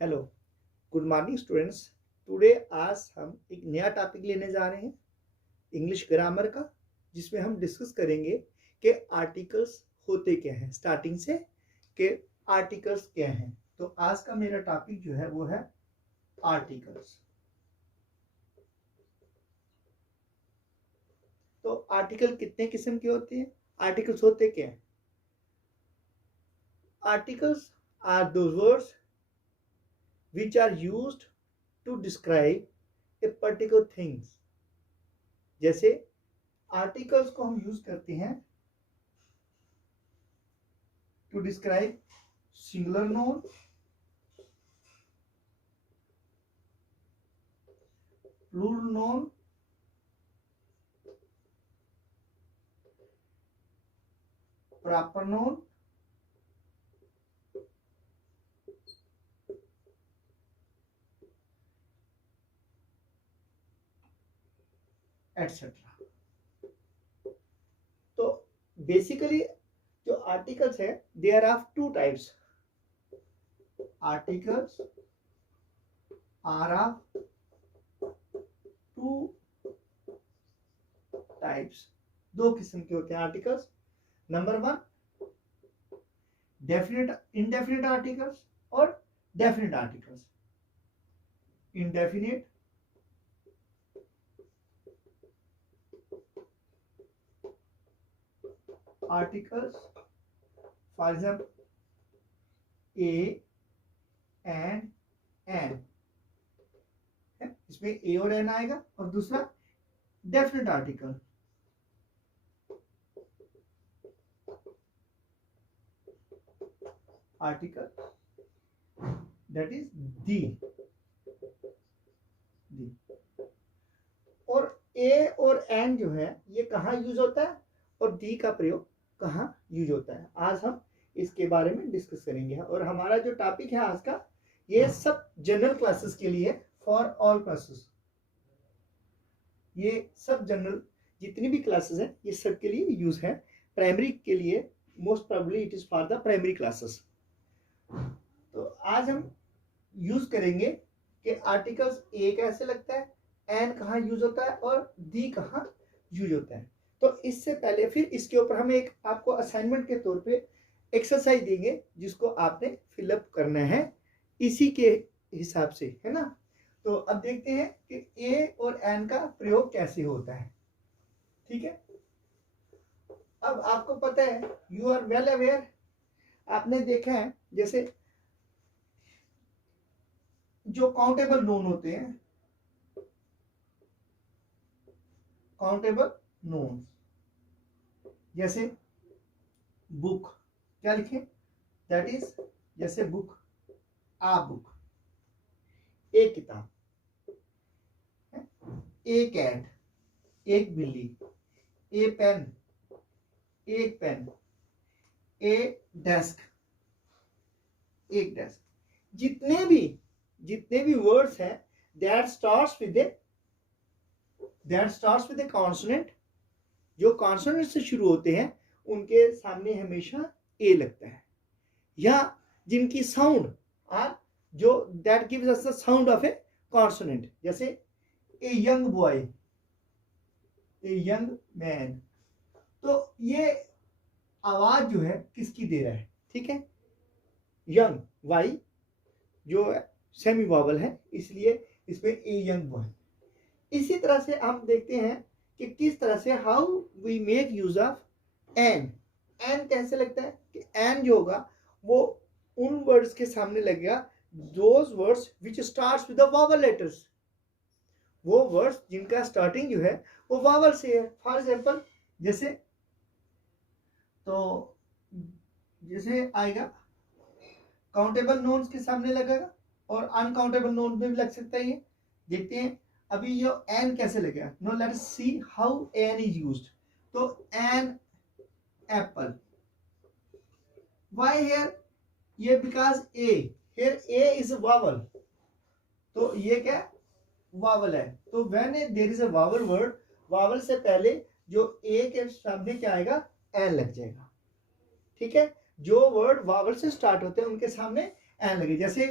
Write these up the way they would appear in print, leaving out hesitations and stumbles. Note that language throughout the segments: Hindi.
Hello, good morning students. Today आज हम एक नया टॉपिक लेने जा रहे हैं इंग्लिश ग्रामर का, जिसमें हम डिस्कस करेंगे कि आर्टिकल्स होते क्या हैं, स्टार्टिंग से कि आर्टिकल्स क्या हैं। तो आज का मेरा टॉपिक जो है वो है आर्टिकल्स। तो आर्टिकल कितने किस्म के होते हैं, आर्टिकल्स होते क्या हैं? Articles are those words which are used to describe a particular things। जैसे आर्टिकल्स को हम यूज करते हैं to describe singular noun, plural noun, proper noun, etcetera. तो बेसिकली जो आर्टिकल्स है they are of two types. Articles are of two types. दो किस्म के होते हैं articles. Number one, definite indefinite articles और definite articles. Indefinite articles, for example A and an, इसमें ए और एन आएगा। और दूसरा definite article, article that is the. और ए और एन जो है ये कहाँ यूज होता है और दी का प्रयोग कहाँ यूज होता है, आज हम इसके बारे में डिस्कस करेंगे। और हमारा जो टॉपिक है आज का, ये सब जनरल क्लासेस के लिए, फॉर ऑल क्लासेस। ये सब जनरल जितनी भी क्लासेस हैं ये सब के लिए यूज है। प्राइमरी के लिए most probably it is for the primary classes. तो आज हम यूज करेंगे कि आर्टिकल्स ए कैसे लगता है, एन कहाँ यूज होता है और दी कहाँ यूज होता है। तो इससे पहले फिर इसके ऊपर हम एक आपको असाइनमेंट के तौर पे एक्सरसाइज देंगे जिसको आपने फिलअप करना है इसी के हिसाब से, है ना। तो अब देखते हैं कि ए और एन का प्रयोग कैसे होता है। ठीक है, अब आपको पता है, यू आर वेल अवेयर, आपने देखा है जैसे जो काउंटेबल नोन होते हैं, काउंटेबल नोन, जैसे बुक, क्या लिखे, दैट इज जैसे बुक, आ बुक, एक किताब, एक कैट, एक बिल्ली, ए पेन, एक पेन, ए डेस्क, एक डेस्क। जितने भी वर्ड्स हैं that starts with A consonant, जो कॉन्सोनेंट से शुरू होते हैं उनके सामने हमेशा ए लगता है, या जिनकी साउंड आर जो that gives us the sound of a consonant, जैसे a young boy, a young man. तो ये आवाज जो है किसकी दे रहा है, ठीक है, यंग, वाई जो सेमी वॉवल है इसलिए इसमें ए यंग बॉय। इसी तरह से हम देखते हैं कि किस तरह से how we make use of an. An कैसे लगता है कि एन जो होगा वो उन वर्ड्स के सामने लगेगा those words which starts with the vowel letters, वो वर्ड्स जिनका स्टार्टिंग जो है वो वॉवल से है। फॉर एग्जांपल जैसे, तो जैसे आएगा काउंटेबल नोन्स के सामने लगेगा और अनकाउंटेबल नोन में भी लग सकता है। ये देखते हैं अभी ये एन कैसे लगेगा। No let's see how an is used. तो एन एप्पल, व्हाई हियर, ये because A, here A is a vowel, तो ये क्या वॉवल है। तो when there is a vowel word, vowel से पहले जो ए के सामने क्या आएगा, एन लग जाएगा। ठीक है, जो वर्ड वॉवल से स्टार्ट होते हैं उनके सामने एन लगे। जैसे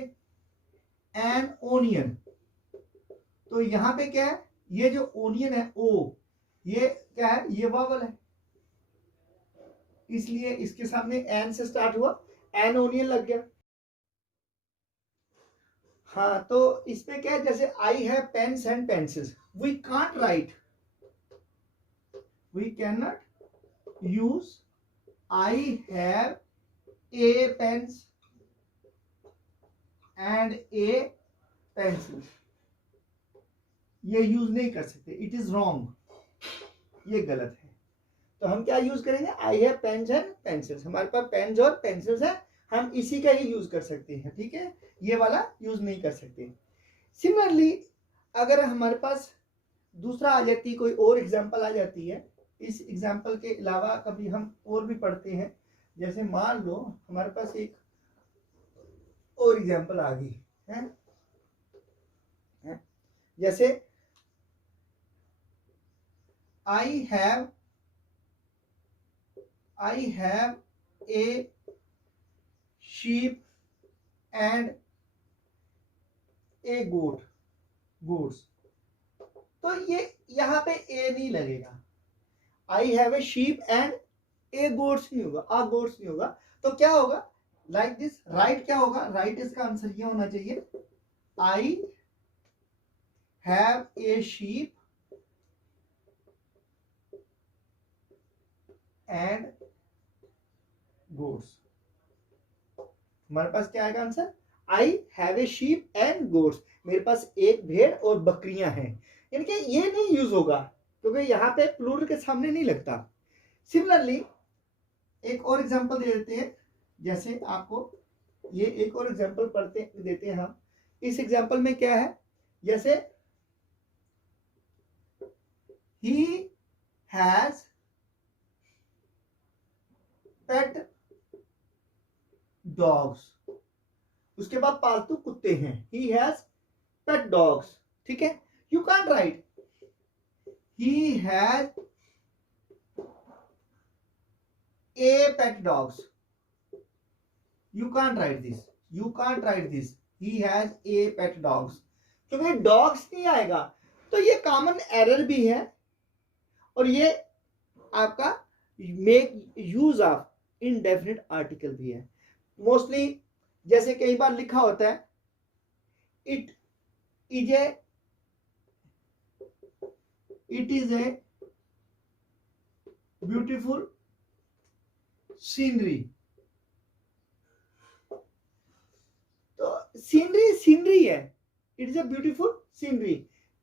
एन ओनियन। तो यहां पे क्या है, ये जो ओनियन है ओ, ये क्या है, ये वावल है, इसलिए इसके सामने एन से स्टार्ट हुआ, एन ओनियन लग गया। हाँ, तो इसमें क्या है, जैसे I have pens and pencils, we can't write, we can not use I have a pens and a pencil, ये यूज नहीं कर सकते, इट इज रॉन्ग, ये गलत है। तो हम क्या यूज करेंगे, I have pens and pencils, हमारे पास पेन्स और पेंसिल्स है, हम इसी का ही यूज कर सकते हैं, ठीक है, ये वाला यूज नहीं कर सकते। सिमिलरली अगर हमारे पास दूसरा आ जाती, कोई और एग्जांपल आ जाती है, इस एग्जांपल के अलावा कभी हम और भी पढ़ते हैं, जैसे मान लो हमारे पास एक और एग्जांपल आ गई है, जैसे I have a sheep and A goats, तो ये यहां पे ए नहीं लगेगा, आई have a sheep and A goats नहीं होगा, आ गोट्स नहीं होगा, तो क्या होगा, लाइक दिस, राइट क्या होगा, राइट इसका आंसर ये होना चाहिए, आई have a sheep and goats, हमारे पास क्या आएगा answer, I have a sheep and goats, मेरे पास एक भेड़ और बकरियां हैं, यानी कि ये नहीं यूज होगा क्योंकि यहाँ पे प्लूरल के सामने नहीं लगता। सिमिलरली एक और एग्जांपल दे देते हैं, जैसे आपको ये एक और एग्जांपल पढ़ते देते हैं हम, इस एग्जांपल में क्या है, जैसे ही हैज पेट डॉग्स, उसके बाद पालतू कुत्ते हैं, ही हैज पेट डॉग्स, ठीक है, you can't right he has a pet dogs, you can't write this, he has a pet dogs, क्योंकि डॉग्स नहीं आएगा, तो ये कॉमन एरर भी है और ये आपका make use of indefinite article भी है। मोस्टली जैसे कई बार लिखा होता है it is a beautiful scenery, scenery है, it is a beautiful scenery,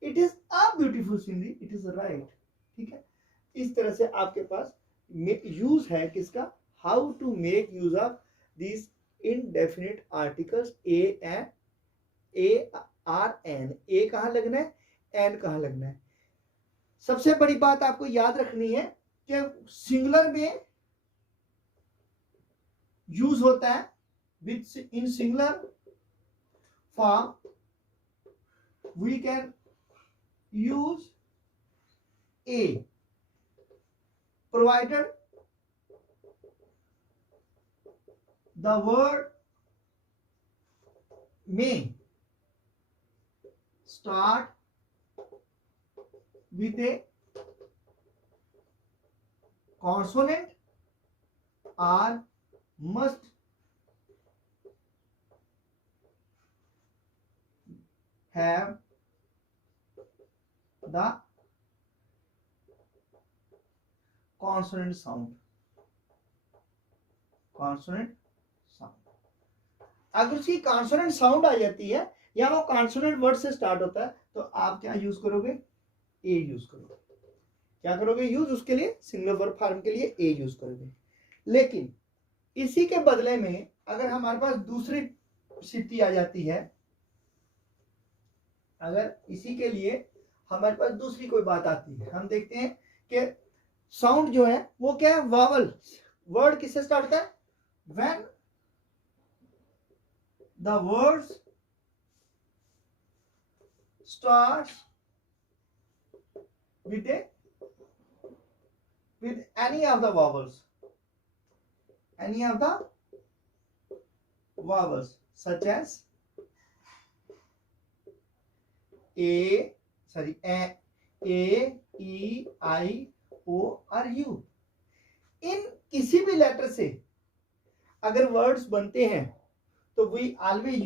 it is a beautiful scenery, it is right, ठीक है। इस तरह से आपके पास यूज है किसका, how to make use of this indefinite articles A and A or an, A कहां लगना है, एन कहां लगना है। सबसे बड़ी बात आपको याद रखनी है कि सिंगुलर में यूज होता है with in singular form we can use a provided the word may start with a consonant or must have the consonant sound, अगर उसकी कॉन्सोनेंट साउंड आ जाती है या वो कॉन्सोनेंट वर्ड से स्टार्ट होता है, तो आप क्या यूज करोगे, ए यूज करोगे, क्या करोगे यूज, उसके लिए सिंगुलर वर्ब फॉर्म के लिए ए यूज करोगे। लेकिन इसी के बदले में अगर हमारे पास दूसरी स्थिति आ जाती है, अगर इसी के लिए हमारे पास दूसरी कोई बात आती है, हम देखते हैं कि साउंड जो है वो क्या है, वावल, वर्ड किससे स्टार्ट होता है, when the words starts with any of the vowels such as AEIOU। इन किसी भी लेटर से अगर वर्ड्स बनते हैं तो we always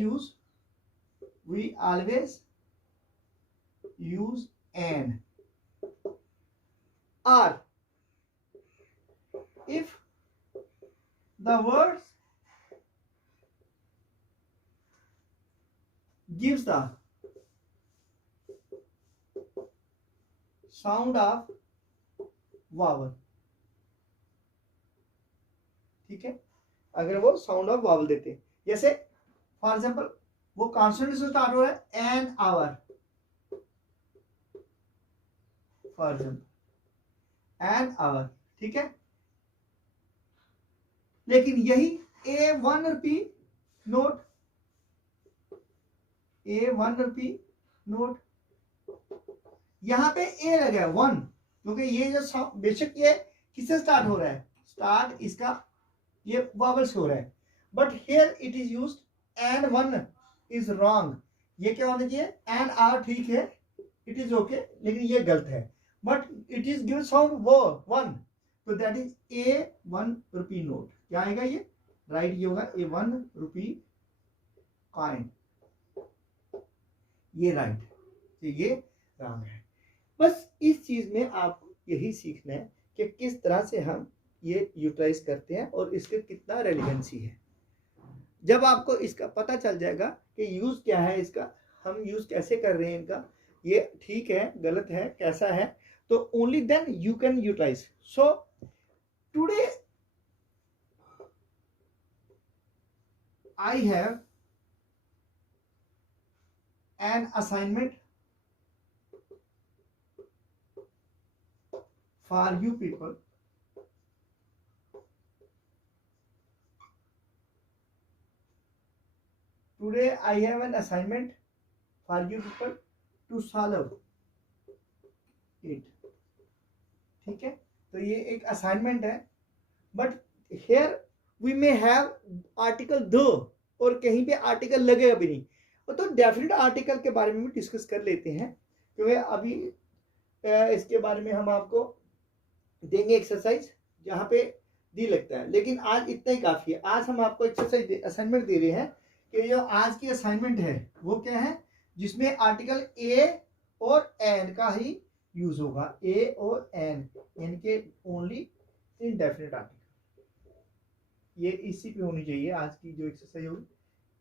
use an, or if the words gives the sound of vowel, ठीक है, अगर वो साउंड ऑफ वावल देते, जैसे फॉर एग्जाम्पल वो कॉन्सोनेंट से स्टार्ट हो रहा है an hour, for example an hour, ठीक है, लेकिन यही A1 नोट, A1 नोट, यहां पे ए लगा है 1, क्योंकि ये जो बेशक ये किससे स्टार्ट हो रहा है, स्टार्ट इसका ये वावल से हो रहा है, but here it is used and 1 is wrong. ये क्या होना चाहिए, एंड आर ठीक है, इट इज ओके, लेकिन ये गलत है, but it is give sound वो 1, तो that is A1 rupee note. क्या आएगा ये, राइट ये होगा A1 रुपी कॉइन, ये राइट, तो ये रॉन्ग है। बस इस चीज में आपको यही सीखना है कि किस तरह से हम ये यूटिलाइज करते हैं और इसके कितना रेलिवेंसी है। जब आपको इसका पता चल जाएगा कि यूज क्या है इसका, हम यूज कैसे कर रहे हैं इनका, ये ठीक है गलत है कैसा है, तो only then you can utilize. So today I have an assignment for you people. Today I have an assignment for you people to solve it. ठीक है, तो ये एक असाइनमेंट है, but here we may have article दो और कहीं पे आर्टिकल लगेगा भी नहीं, तो डेफिनेट आर्टिकल के बारे में भी डिस्कस कर लेते हैं, क्योंकि अभी इसके बारे में हम आपको देंगे एक्सरसाइज जहाँ पे दी लगता है, लेकिन आज इतना ही काफी है। आज हम आपको एक्सरसाइज असाइनमेंट दे रहे हैं कि जो आज की असाइनमेंट है वो क्या है, जिसमें आर्टिकल ए और एन का ही यूज होगा, ए और एन, इनके ओनली इनडेफिनेट आर्टिकल, ये इसी पे होनी चाहिए। आज की जो एक्सरसाइज होगी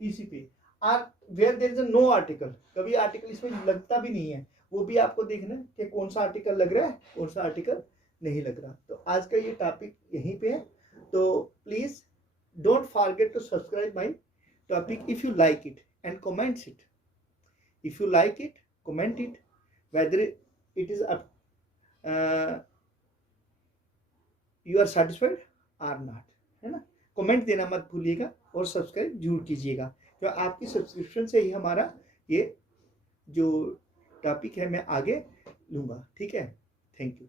इसी पे, और where there is no article, कभी आर्टिकल इसमें लगता भी नहीं है, वो भी आपको देखना है कि कौन सा आर्टिकल लग रहा है कौन सा आर्टिकल नहीं लग रहा। तो आज का ये टॉपिक यहीं पे है, तो please don't forget to subscribe my topic if you like it and comments it, if you like it comment it, whether it is you are satisfied और नॉट, है ना। कमेंट देना मत भूलिएगा और सब्सक्राइब जरूर कीजिएगा, तो आपकी सब्सक्रिप्शन से ही हमारा ये जो टॉपिक है मैं आगे लूँगा, ठीक है। Thank you.